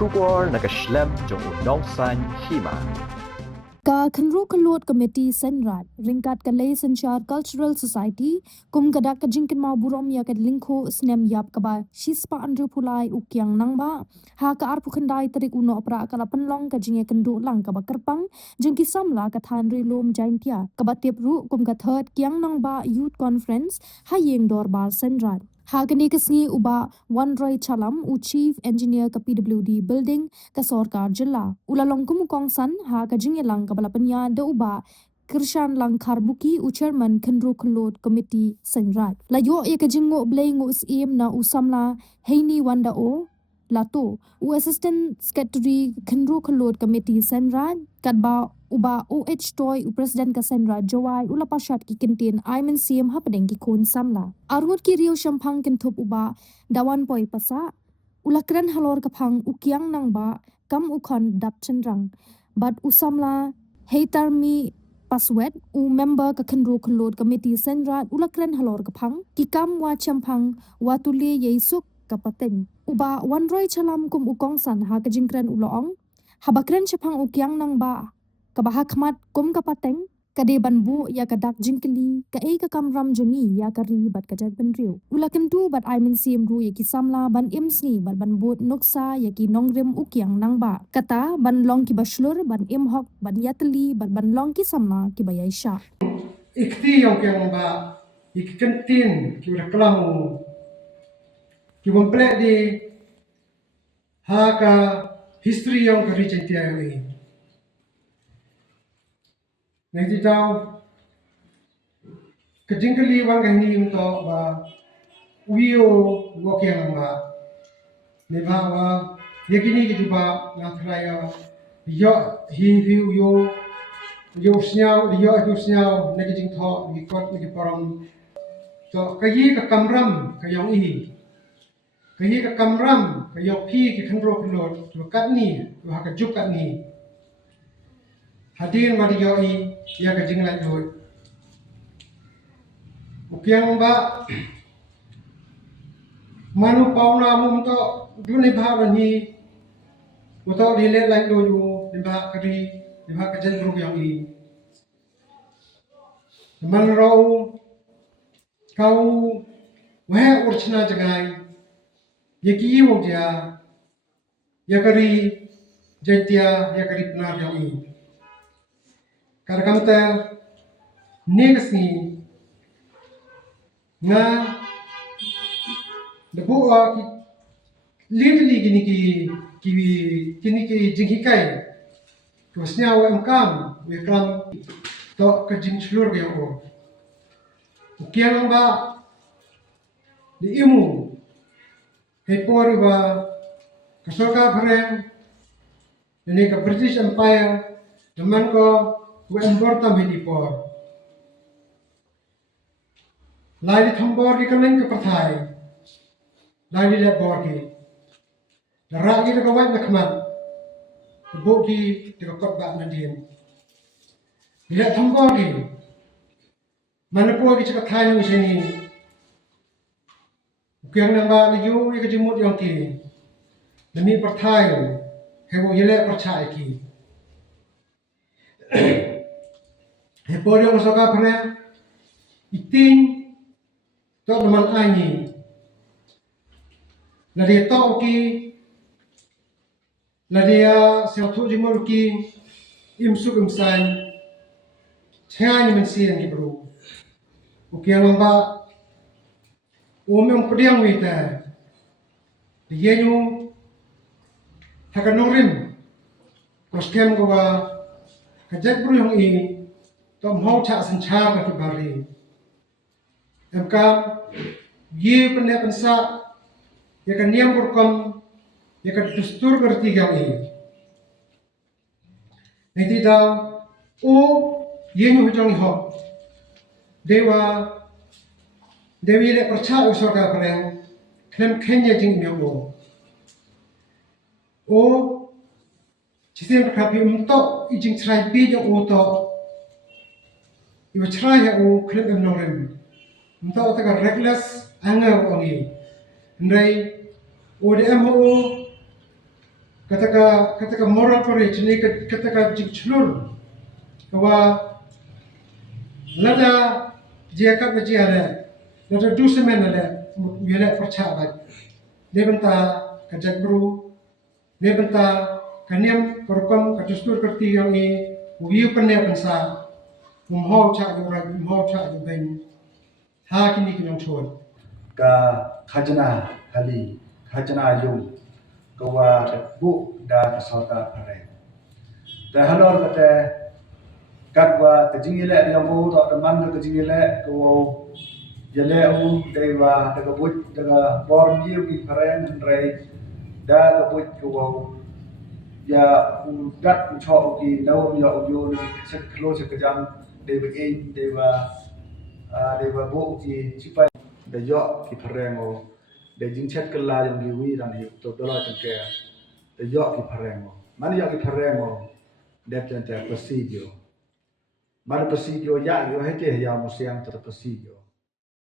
Shubor nakaslem jong unongsan Hima. Ka Khanru Khalot Committee Senrat Ringkat Kalay Sanchar Cultural Society kum kadak ka Kynmaw Burom ya ka lingko snem yap kaba shispa andru pulai ukyang Nangbah ha ka arpu khandai tarik uno pra kala penlong ka jinge kendu lang kaba kerpang jengki samla ka than rilom jaintia kaba tip ru kum ka third Kiang Nangbah Youth Conference ha yeng dorbar Senrat Hagani kasni uba Wanroy Chalam u Chief Engineer ka PWD Building ka Sorkar Jilla. Ulalong kumukongsan ha ka jingelang ka balapanya da uba Kirshan Langkar Buki u Chairman Khanru Khalot Committee Senrat. Layo ya ka jingo blay ngo SEM na usamla Heini Wanda o Lato u Assistant Secretary Khanru Khalot Committee Senrat kadba uba OH Toy u President ka Senrat Jawai ula pashat ki kintin Aiman CM hapadeng ki kun samla. Arngut ki Rio Shampang kintup uba dawan poi pasa ulakran halor kapang ukyang Nangbah kam ukon dap chendrang but usamla heitarmi paswet u member ka Khanru Khalot Committee Senrat ulakran halor kapang ki kam wa champang watule yeisuk kapaten uba Wanroy Chalam kum ukongsan ha ka jingkran uloong habakran chapang ukyang Nangbah kabaha khmat kum kapateng kade banbu ya kadak jingkeli ka ka kamram joni ya kari bat kajat benriu ulakan tu bat aimin sim ru ya ki samla ban imsni bat ban bot noksa ya ki nongrem ukyang Nangbah kata ban long ki baslur ban imhok ban yatli bat ban long ki samla ki bayaisha ikti yang Kiang Nangbah ikentin ki reklamu ki bomplek di ha ka history yang kari jentia ini nanti tahu kejengkeli wang ini untuk uyo gua Kiang Nangbah ni bawa yakini kita ba ngatraya yo yo snyau nanti jeng tho di kot di Burom to kayi ka kamram ka yang ini kayi ka kamram ka yok pi ki Khanru Khalot to kat ni to ha ka juk kat ni hadir mari yoi ya ka jing lai doi Kiang Nangbah manu pauna mum to duni bha ni to dile lai do yu ni bha kari ni bha ka jen ru yang i man rau kau wa urchna jagai yaki wo dia yakari jaitia yakari pnar yang i karkamta negasni na debu ki literally gini ki jinghikai to snya wa amkam we kram to ka jing slur ge o Kiang Nangbah di imu hepori ba ka sorkar phareng ni ka British Empire teman ko we importam hedi por lai di thambor ki kaneng ka prathai lai di le bor ki ra ki ka wai na khmat bo ki ka kot ba na dien le thambor ki manapur ki ka thai ni seni Kiang Nangbah li yu ka jimut yang ki demi prathai hebo yele percaya ki hebo yang soka pernah iting to teman ani lari to ki lari ya satu jimur ki imsuk imsan chani mensian ki bro Kiang Nangbah umem pediang wita yenu hakanorim koskem ko ba kajak bro yang ini tom hau cha sancha ka bari emka ye penne pensa ya kan niam burkam ya kan dustur berti yang ini nanti dah o yenu hujang ho dewi le percaya sorga perang klem kenya jing nyobo o Jisir kapi untuk ijing cerai bijak untuk ibu cerai ya u klip emnorim untuk tegar reckless angau ongi ndai ODM ho ketika moral courage ni ketika jing chlur kawa lada jia ka jia le lada du semen le yele percha ba le benta ka jakbru le benta kaniam korkom ka dustur kerti yang ni wiu penne pensa ho cha yo ra ho cha yo ben ha kini kinong chon ka khajna kali khajna yung kawa bu da kasota pare da halor kate katwa kajingile yang bu to teman kajingile ko jele u dewa daga but daga borm yu ki pare nre da ga but ko ya u dat u cho ki daw ya u yo se close ke jam dewa in dewa bu ki sipai da yo ki pare ngo de jing chet kala yang gi wi dan hi to dola tengke de yo ki parengo man yo ki parengo de tente presidio man presidio ya yo hete ya mo siang ter presidio